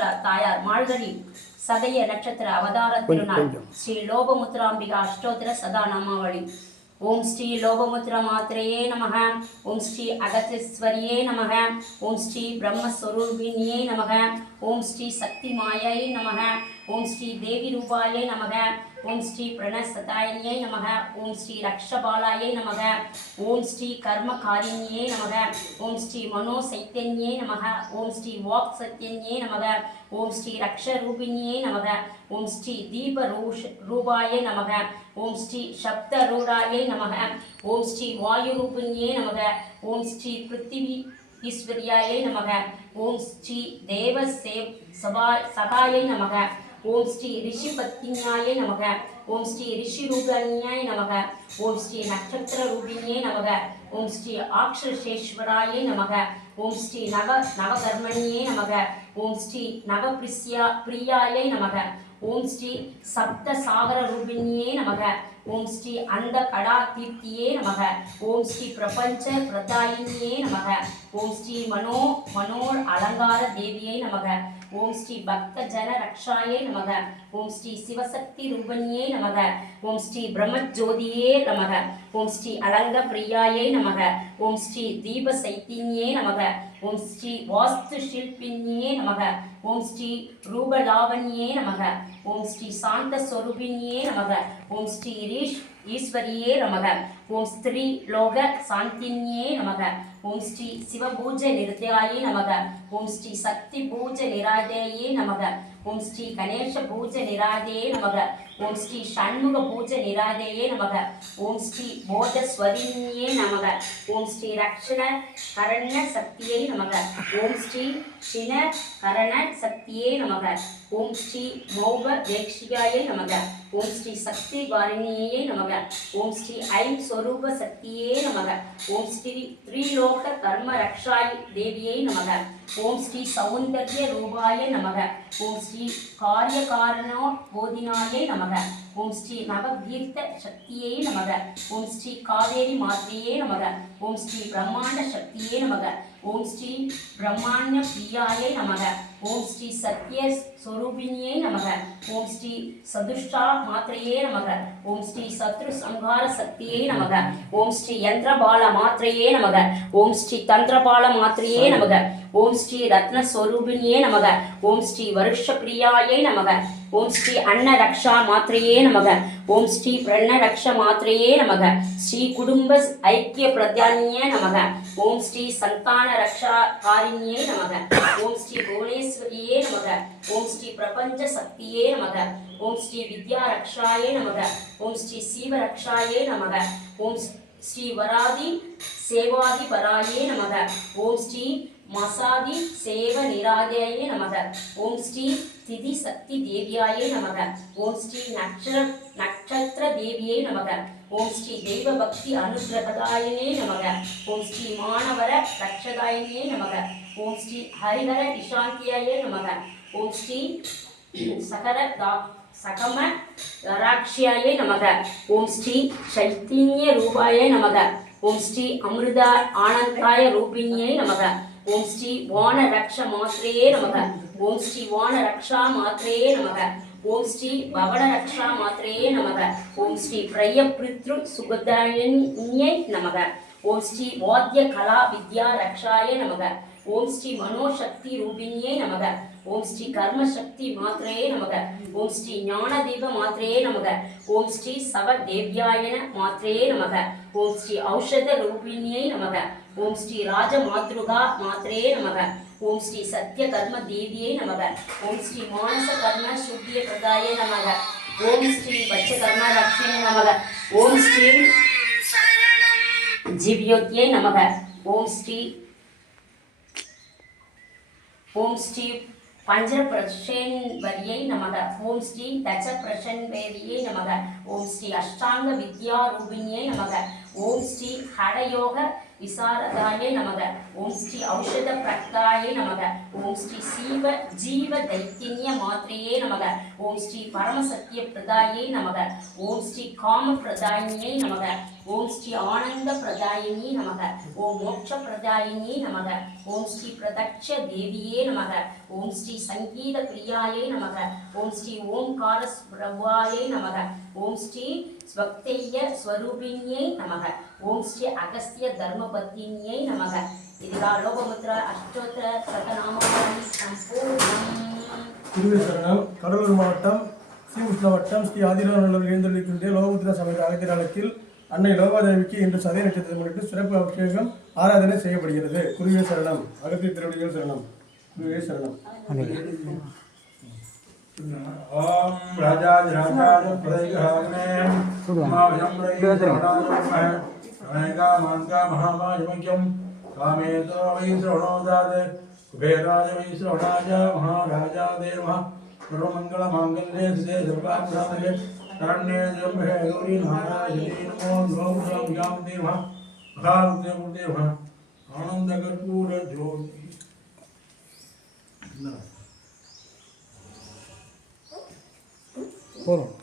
நட்சத்திர தாயார் மாழ்கழி சதய நட்சத்திர அவதார திருநாள். ஸ்ரீ லோபமுத்ராம்பிகா அஷ்டோத்திர சதா நாமாவளி ஓம் ஸ்ரீ லோபமுத்ர மாத்திரையே நமக. ஓம் ஸ்ரீ அகத்தீஸ்வரியே நமக. ஓம் ஸ்ரீ பிரம்மஸ்வரூபிணியே நமக. ஓம் ஸ்ரீ சக்தி மாயை நமக. ஓம் ஸ்ரீ தேவி ரூபாயை நமக. ஓம் ஸ்ரீ பிரணசதாயினியை நமக ஓம் ஸ்ரீ ரக்ஷபாலாயை நமக ஓம் ஸ்ரீ கர்ம காரிணியே நமக ஓம் ஸ்ரீ மனோ சைத்தன்யே நமக ஓம் ஸ்ரீ வாக் சத்யன்யே நமக ஓம் ஸ்ரீ ரக்ஷரூபிணியே நமக ஓம் ஸ்ரீ தீப ரூஷ் ரூபாய நமக ஓம் ஸ்ரீ சப்த ரூடாயை நமக ஓம் ஸ்ரீ வாயு ரூபிணியே நமக ஓம் ஸ்ரீ பிருத்திவி ஈஸ்வரியாயை நமக ஓம் ஸ்ரீ தேவ சேவ் சபா சகாயை நமக ஓம் ஸ்ரீ ரிஷி பத்தினியாய நமக ஓம் ஸ்ரீ ரிஷி ரூபண்யாய நமக ஓம் ஸ்ரீ நட்சத்திர ரூபிணியே நமக ஓம் ஸ்ரீ ஆக்ஷசேஸ்வராய நமக ஓம் ஸ்ரீ நவ நவகர்மணியே நமக ஓம் ஸ்ரீ நவபிரிஸ்யா பிரியாயை நமக ஓம் ஸ்ரீ சப்த சாகர ரூபிணியே நமக ஓம் ஸ்ரீ அந்த கடா தீர்த்தியே நமக ஓம் ஸ்ரீ பிரபஞ்ச பிரதாயினியே நமக ஓம் ஸ்ரீ மனோ மனோர் அலங்கார தேவியை நமக ஓம் ஸ்ரீ பக்த ஜன ரக்ஷாயே நமக. ஓம் ஸ்ரீ சிவசக்தி ரூபன்யே நமக. ஓம் ஸ்ரீ பிரம்மஜோதியே நமக. ஓம் ஸ்ரீ அலங்க பிரியாயே நமக. ஓம் ஸ்ரீ தீப சைத்தின்யே நமக. ஓம் ஸ்ரீ வாஸ்து ஷில்பின்யே நமக. ஓம் ஸ்ரீ ரூபலாவண்யே நமக. ஓம் ஸ்ரீ சாந்த ஸ்வரூபிணியே நமக. ஓம் ஸ்ரீ ரீஷ் ஈஸ்வரியே நமக. ஓம் ஸ்ரீ லோக சாந்தின்யே நமக. ஓம் ஸ்ரீ சிவபூஜ நிருத்யாயே நமக. ஓம் ஸ்ரீ சக்தி பூஜ நிராதேயே நமக. ஓம் ஸ்ரீ கணேச பூஜ நிராதேயே நமக. ஓம் ஸ்ரீ ஷண்முக பூஜ நிராதையே நமக. ஓம் ஸ்ரீ போதஸ்வரிண்யே நமக. ஓம் ஸ்ரீ ரக்ஷண கரண சக்தியை நமக. ஓம் ஸ்ரீ சின கரண சக்தியே நமக. ஓம் ஸ்ரீ மௌக வேக்ஷியாயே நமக. ஓம் ஸ்ரீ சக்தி வாரிணியே நமக. ஓம் ஸ்ரீ ஐம் ஸ்வரூப சக்தியே நமக. ஓம் ஸ்ரீ த்ரீலோக கர்ம ரக்ஷாய் தேவியை நமக. ஓம் ஸ்ரீ சௌந்தர்ய ரூபாய நமக. ஓம் ஸ்ரீ காரிய காரணோ போதினாயே நமக. ஓம் ஸ்ரீ நவதீர்த்த சக்தியே நமக. ஓம் ஸ்ரீ காவேரி மாத்திரையே நமக. ஓம் ஸ்ரீ பிரம்மாண்ட சக்தியே நமக. ஓம் ஸ்ரீ பிரம்மாண்ட பிரியாயை நமக. ஓம் ஸ்ரீ சத்ய ஸ்வரூபிணியே நமக. ஓம் ஸ்ரீ சதுஷ்டா மாத்திரையே நமக. ஓம் ஸ்ரீ சத்ரு சம்ஹார சக்தியே நமக. ஓம் ஸ்ரீ யந்திரபால மாத்திரையே நமக. ஓம் ஸ்ரீ தந்திரபால மாத்திரையே நமக. ஓம் ஸ்ரீ ரத்னஸ்வரூபிணியே நமக. ஓம் ஸ்ரீ வருஷ பிரியாயை நமக. ஓம் ஸ்ரீ அன்ன ரக்ஷா மாத்திரையே நமக. ஓம் ஸ்ரீ பிரண்ண ரக்ஷ மாத்திரையே நமக. ஸ்ரீ குடும்ப ஐக்கிய பிரத்யானியே நமக. ஓம் ஸ்ரீ சந்தான ரக்ஷா காரிணியே நமக. ஓம் ஸ்ரீ புவனேஸ்வரியே நமக. ஓம் ஸ்ரீ பிரபஞ்ச சக்தியே நமக. ஓம் ஸ்ரீ வித்யா ரக்ஷாயே நமக. ஓம் ஸ்ரீ சீவ ரக்ஷாயே நமக. ஓம் ஸ்ரீ வராதி சேவாதி பராயே நமக. ஓம் ஸ்ரீ மசாதி சேவ நிராதையே நமக. ஓம் ஸ்ரீ திதி சக்தி தேவியாயே நமக. ஓம் ஸ்ரீ நட்ச நட்சத்திர தேவியே நமக. ஓம் ஸ்ரீ தெய்வ பக்தி அனுகிரகதாயினே நமக. ஓம் ஸ்ரீ மாணவர ரக்ஷதாயினே நமக. ஓம் ஸ்ரீ ஹரிஹர விஷாந்தியாயே நமக. ஓம் ஸ்ரீ சகர தா சகம கராட்சியாயே நமக. ஓம் ஸ்ரீ சைத்தன்ய ரூபாயே நமக. ஓம் ஸ்ரீ அமிர்தா ஆனந்தாய ரூபிணியை நமக. ஓம் ஸ்ரீ வான ரக்ஷ மாத்திரையே நமக. ஓம் ஸ்ரீ வான ரக்ஷா மாத்திரையே நமக. ஓம் ஸ்ரீ பவன ரக்ஷா மாத்திரையே நமக. ஓம் ஸ்ரீ பிரய பிருத்ரு சுகதாயன்யை நமக. ஓம் ஸ்ரீ வாத்திய கலா வித்யா ரக்ஷாய நமக. ஓம் ஸ்ரீ மனோசக்தி ரூபிணியை நமக. ஓம் ஸ்ரீ கர்ம சக்தி மாத்திரையே நமக ஓம் ஸ்ரீ ஞான தீப மாத்திரையே நமக ஓம் ஸ்ரீ சவ தேவ்யாயன மாத்திரையே நமக ஓம் ஸ்ரீ ஔஷத ரூபிணியை நமக ஓம் ஸ்ரீ ராஜ மாத்ருகா மாத்திரையே நமக ஓம் ஸ்ரீ சத்ய கர்ம தேவியை நமக ஓம் ஸ்ரீ மானச கர்ம சுத்திய பிரதாய நமக ஓம் ஸ்ரீ பச்ச கர்ம லட்சுமி நமக ஓம் ஸ்ரீ ஜீவ்யோத்யே நமக ஓம் ஸ்ரீ ஓம் ஸ்ரீ பஞ்ச பிரஷன்வரியை நமக. ஓம் ஸ்ரீ தச பிரஷன்வேரியை நமக. ஓம் ஸ்ரீ அஷ்டாங்க வித்யா ரூபிணியை நமக. ஓம் ஸ்ரீ ஹடயோக விசாரதாயே நமக ஓம் ஸ்ரீ ஔஷத பிரக்தாயே நமக ஓம் ஸ்ரீ சீவ ஜீவ தைத்தின்ய மாத்திரையே நமக ஓம் ஸ்ரீ பரமசத்திய பிரதாயே நமக ஓம் ஸ்ரீ காம பிரதாயினியே நமக ஓம் ஸ்ரீ ஆனந்த பிரதாயினி நமக ஓம் மோட்ச பிரதாயினி நமக ஓம் ஸ்ரீ பிரதட்ச தேவியே நமக ஓம் ஸ்ரீ சங்கீத பிரியாயே நமக ஓம் ஸ்ரீ ஓம்கார பிரபாயே நமக ஓம் ஸ்ரீ ஸ்வக்தேய ஸ்வரூபிணியை நமக. ஓம் ஸ்ரீ அகஸ்திய தர்மபத்தினியை நமக. இதுகா லோகமுத்ரா அஷ்டோத்திர சதநாமகாணி சம்பூர்ணம் குருவே சரணம். கடலூர் மாவட்டம் ஸ்ரீகிருஷ்ண வட்டம் ஸ்ரீ ஆதிராநல்லூர் எழுந்தள்ளிக்கின்ற லோகமுத்ரா சமேத அகத்திராலயத்தில் அன்னை லோகாதேவிக்கு இன்று சதய நட்சத்திரத்தை முன்னிட்டு சிறப்பு அபிஷேகம் ஆராதனை செய்யப்படுகிறது. குருவே சரணம். அகத்திய திருவடிகள் சரணம். குருவே சரணம். ॐ राजाधिराजानुप्रैहाग्नेयमहामहायमज्ञं कामेतो वै श्रवणोदात् कुबेराय वै श्रवणाय महाराजा देव सर्वमङ्गलमाङ्गल्ये सिद्धे सर्वाभ्रातये शरण्ये त्र्यम्बे गौरी नारायणी नमो नमो यां देव महादेव आनन्दकर्पूरज्योति। Konu.